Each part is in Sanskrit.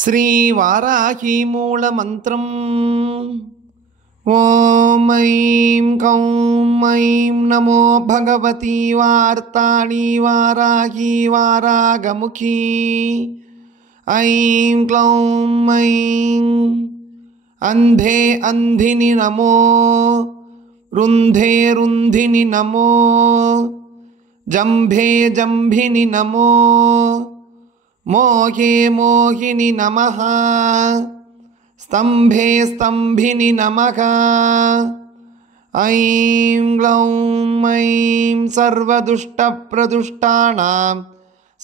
श्रीवाराही मूलमन्त्रम् ॐ ऐं कौं ऐं नमो भगवती वार्ताणी वाराही वारागमुखी ऐं क्लौं ऐं अन्धे अन्धिनि नमो रुन्धे रुन्धिनि नमो जम्भे जम्भिनि नमो मोहे मोहिनि नमः स्तम्भे स्तम्भिनि नमः ऐं ग्लौं ऐं सर्वदुष्टप्रदुष्टानां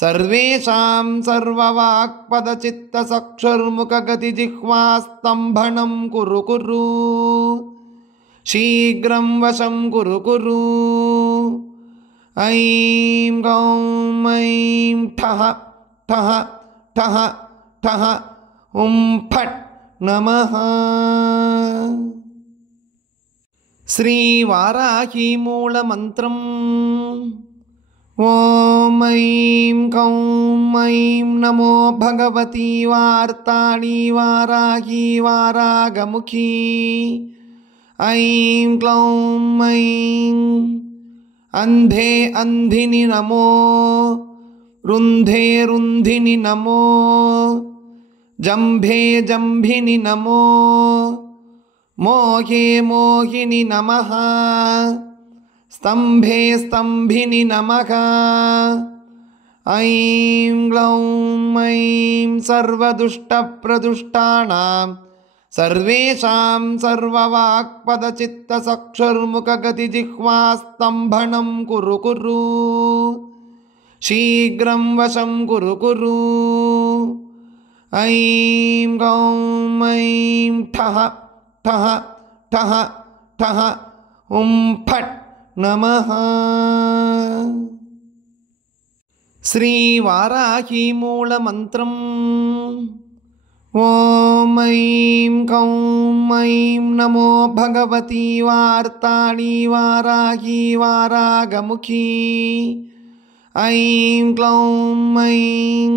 सर्वेषां सर्ववाक्पदचित्तचक्षुर्मुखगतिजिह्वास्तम्भनं कुरु कुरु शीघ्रं वशं कुरु कुरु ऐं गौं ऐं ठः ठः ठः ठः फट् नमः। श्रीवाराही मूलमन्त्रम् ॐ ऐं कौं ऐं नमो भगवती वार्ताणी वाराही वारागमुखी ऐं क्लौं ऐं अन्धे अन्धिनि नमो रुन्धे रुन्धिनि नमो जम्भे जम्भिनि नमो मोहे मोहिनि नमः स्तम्भे स्तम्भिनि नमः ऐं ग्लौं ऐं सर्वदुष्टप्रदुष्टानां सर्वेषां सर्ववाक्पदचित्तचक्षुर्मुखगतिजिह्वास्तम्भनं कुरु कुरु शीघ्रं वशं कुरु कुरु ऐं गौं ऐं ठः ठः ठः ठः फट् नमः। श्रीवाराही मूलमन्त्रम् ॐ ऐं कौं ऐं नमो भगवती वार्ताणी वाराही वारागमुखी ऐं क्लौं ऐं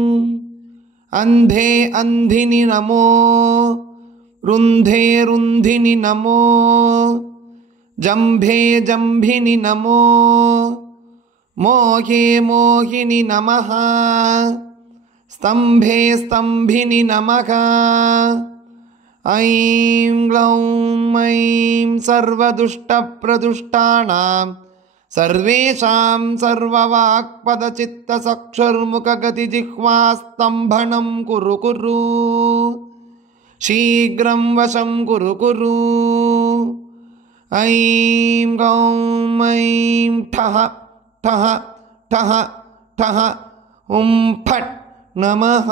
अन्धे अन्धिनि नमो रुन्धे रुन्धिनि नमो जम्भे जम्भिनि नमो मोहे मोहिनि नमः स्तम्भे स्तम्भिनि नमः ऐं ग्लौं ऐं सर्वदुष्टप्रदुष्टानां सर्वेषां सर्ववाक्पदचित्तचक्षुर्मुखगतिजिह्वास्तम्भनं कुरु कुरु शीघ्रं वशं कुरु कुरु ऐं गौं ऐं ठः ठः ठः ठः फट् नमः।